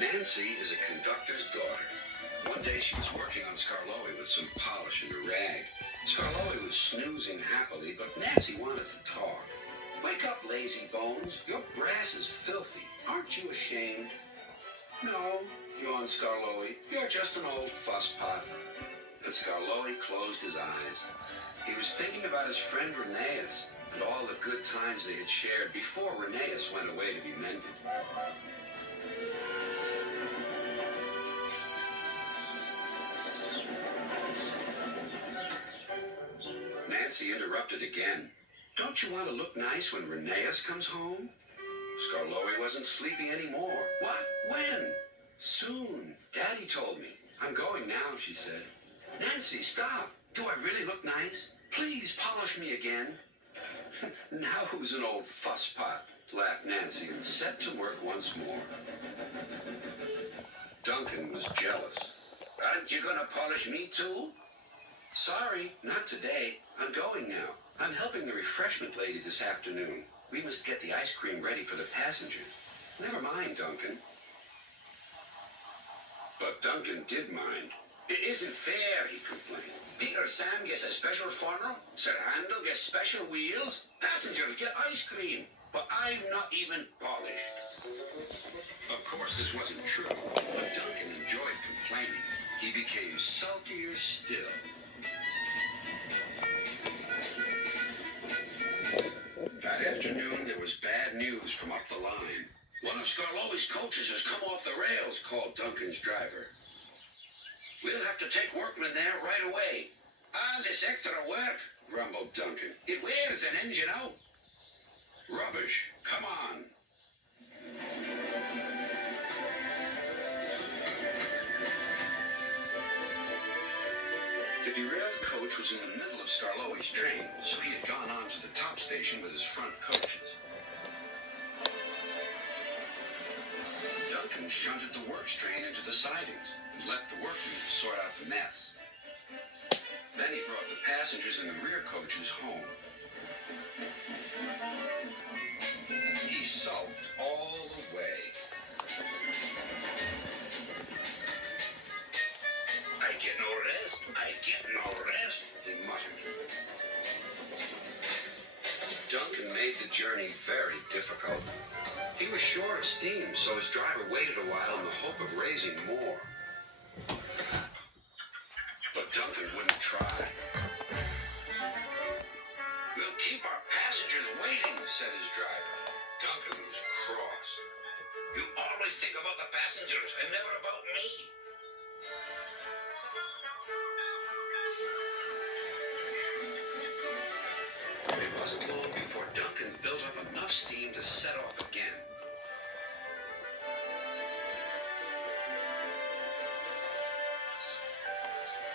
Nancy is a conductor's daughter. One day she was working on Skarloey with some polish in a rag. Skarloey was snoozing happily, but Nancy wanted to talk. Wake up, lazy bones. Your brass is filthy. Aren't you ashamed? No, yawned Skarloey. You're just an old fusspot. And Skarloey closed his eyes. He was thinking about his friend Rheneas and all the good times they had shared before Rheneas went away to be mended. Nancy interrupted again. Don't you want to look nice when Rheneas comes home? Skarloey wasn't sleepy anymore. What? When? Soon. Daddy told me. I'm going now, she said. Nancy, stop. Do I really look nice? Please polish me again. Now who's an old fusspot? Laughed Nancy and set to work once more. Duncan was jealous. Aren't you going to polish me too? Sorry, not today. I'm going now. I'm helping the refreshment lady this afternoon. We must get the ice cream ready for the passengers. Never mind, Duncan. But Duncan did mind. It isn't fair, he complained. Peter Sam gets a special funnel, Sir Handel gets special wheels, passengers get ice cream, but I'm not even polished. Of course, this wasn't true, but Duncan enjoyed complaining. He became sulkier still. That afternoon, there was bad news from up the line. One of Skarloey's coaches has come off the rails, called Duncan's driver. We'll have to take workmen there right away. All this extra work, grumbled Duncan. It wears an engine out. Rubbish. Come on. The derailed coach was in the middle of Skarloey's train, so he had gone on to the top station with his front coaches. Duncan shunted the works train into the sidings and left the workmen to sort out the mess. Then he brought the passengers in the rear coaches home. He sulked all the way. I get no rest, I get no rest, he muttered. Duncan made the journey very difficult. He was short of steam, so his driver waited a while in the hope of raising more. But Duncan wouldn't try. We'll keep our passengers waiting, said his driver. Duncan was cross. You always think about the passengers and never about me. It wasn't long before Duncan built up enough steam to set off again.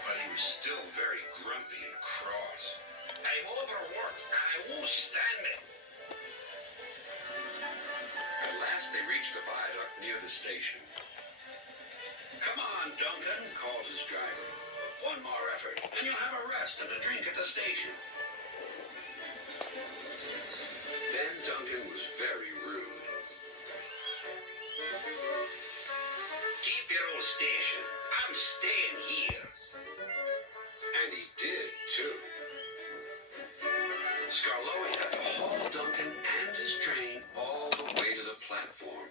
But he was still very grumpy and cross. I'm overworked and I won't stand it. At last they reached the viaduct near the station. Come on, Duncan, called his driver. One more effort, and you'll have a rest and a drink at the station. Then Duncan was very rude. Keep your old station. I'm staying here. And he did, too. Skarloey had to haul Duncan and his train all the way to the platform.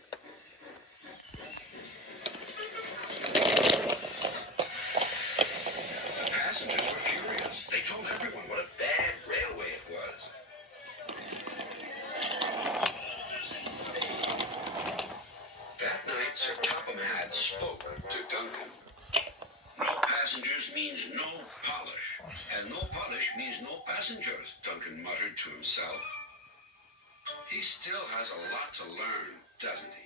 The passengers were furious. They told everyone what a bad railway it was. That night, Sir Topham Hatt spoke to Duncan. No passengers means no polish, and no polish means no passengers, Duncan muttered to himself. He still has a lot to learn, doesn't he?